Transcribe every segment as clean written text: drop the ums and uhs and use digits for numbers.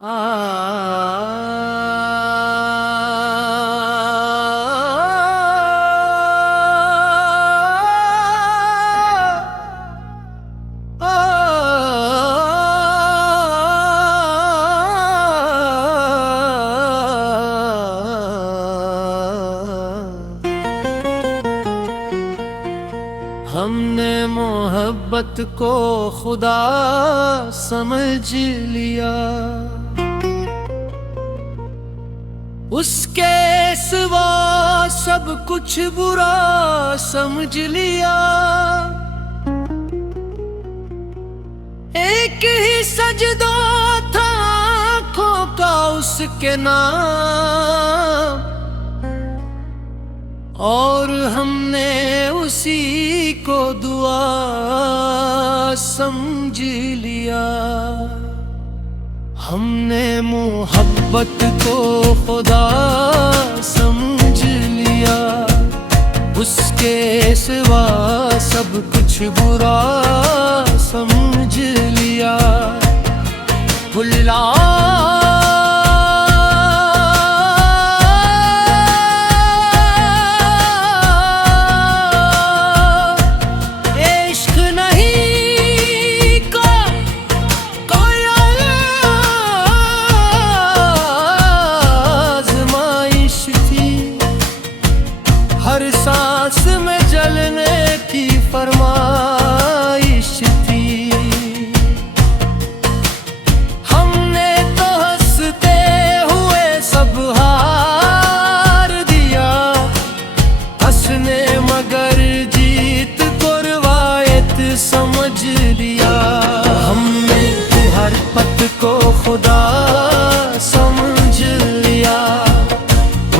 आ हमने मोहब्बत को खुदा समझ लिया, उसके सिवा सब कुछ बुरा समझ लिया। एक ही सजदा था आँखों का उसके नाम, और हमने उसी को दुआ समझ लिया। हमने मोहब्बत को खुदा समझ लिया, उसके सिवा सब कुछ बुरा समझ लिया। भुला हर सांस में जलने की फरमाइश थी। हमने तो हंसते हुए सब हार दिया, हंसने मगर जीत को रिवायत समझ लिया। हमने हर पथ को खुदा समझ लिया,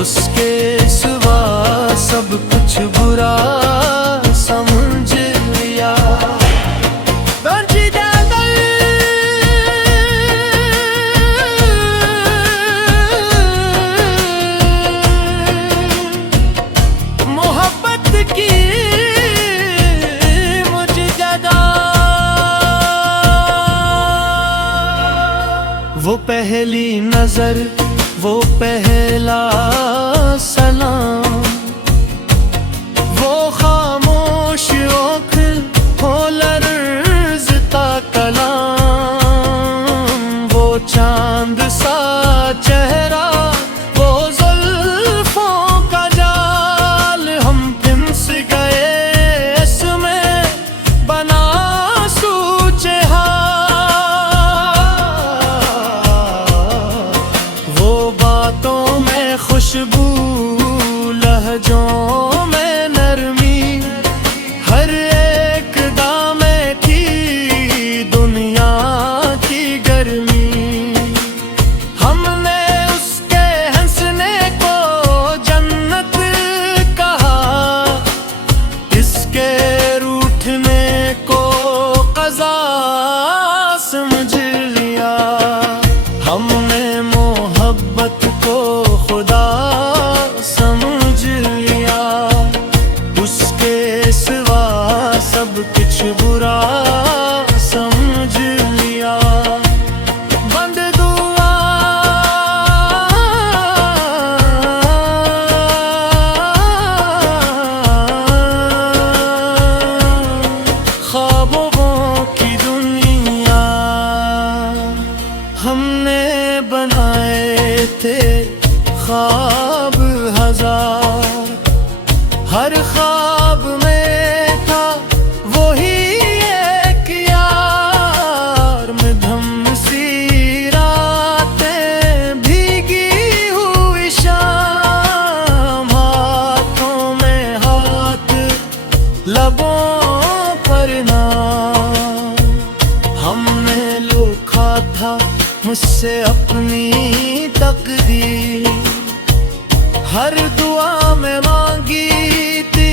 उसके सिवा सब कुछ बुरा समझ लिया। मोहब्बत की मुझे ज्यादा वो पहली नजर, वो पहला सलाम, वो खामोश आँख, वो लर्ज़ता कलाम, वो चांद सा चेहरा, वो ज़ुल्फ़ों का जाल। हम फिंस गए इसमें बना सूचे वो बातों में खुशबू, लहजों में नरमी, हर एक दामे की दुनिया की गर्मी। हमने उसके हंसने को जन्नत कहा, इसके रूठने को क़ज़ा समझ लिया। हमने मोहब्बत को खुदा समझ लिया, उसके सिवा सब कुछ बुरा समझ लिया। बंद दुआ ख्वाबों की दुनिया हमने बनाए थे ख्वाब हजार, हर ख्वाब में था वही एक यार। मध्यम सी रातें, भीगी हुई शाम, हाथों में हाथ, लबों पर नाम। हमने लुका था मुझसे अपनी तकदीर, हर दुआ में मांगी थी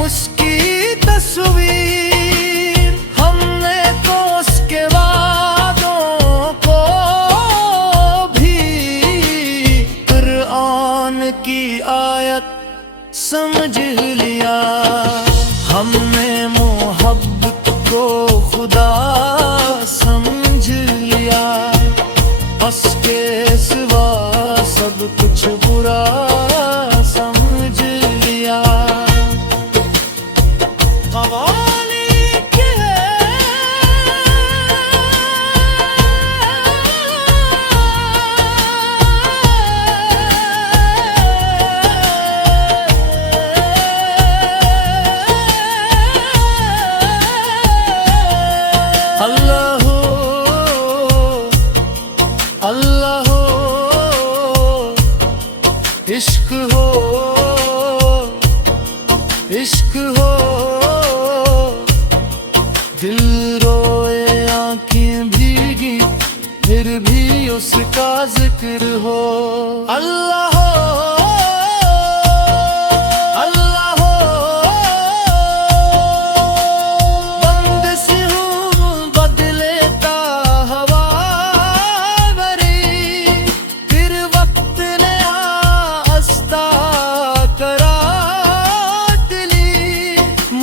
उसकी तस्वीर। हमने तो उसके वादों को भी कुरान की आयत समझ लिया। हमने मोहब्बत को खुदा समझ लिया, हंस के सिवा सब कुछ बुरा समझ लिया। अल्लाह हो, अल्लाह हो, इश्क हो, इश्क हो, दिल रोए आंखें भीगी फिर भी उसका जिक्र हो। अल्लाह हो,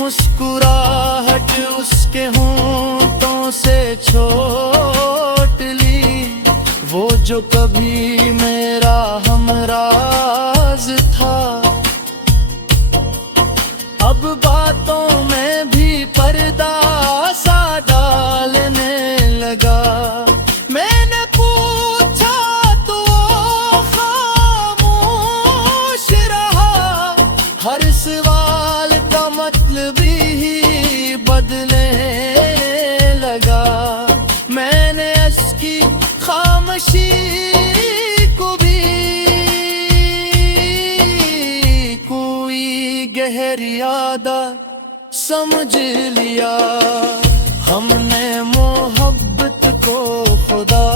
मुस्कुराहट उसके होंठों से छोट ली, वो जो कभी मेरा हमराज था, अब बातों में भी पर्दा सा डालने लगा। मैंने पूछा तो खामोश रहा, हर सवाल का मतलब ही बदलने लगा। मैंने उसकी खामोशी को भी कोई गहरी आदत समझ लिया। हमने मोहब्बत को खुदा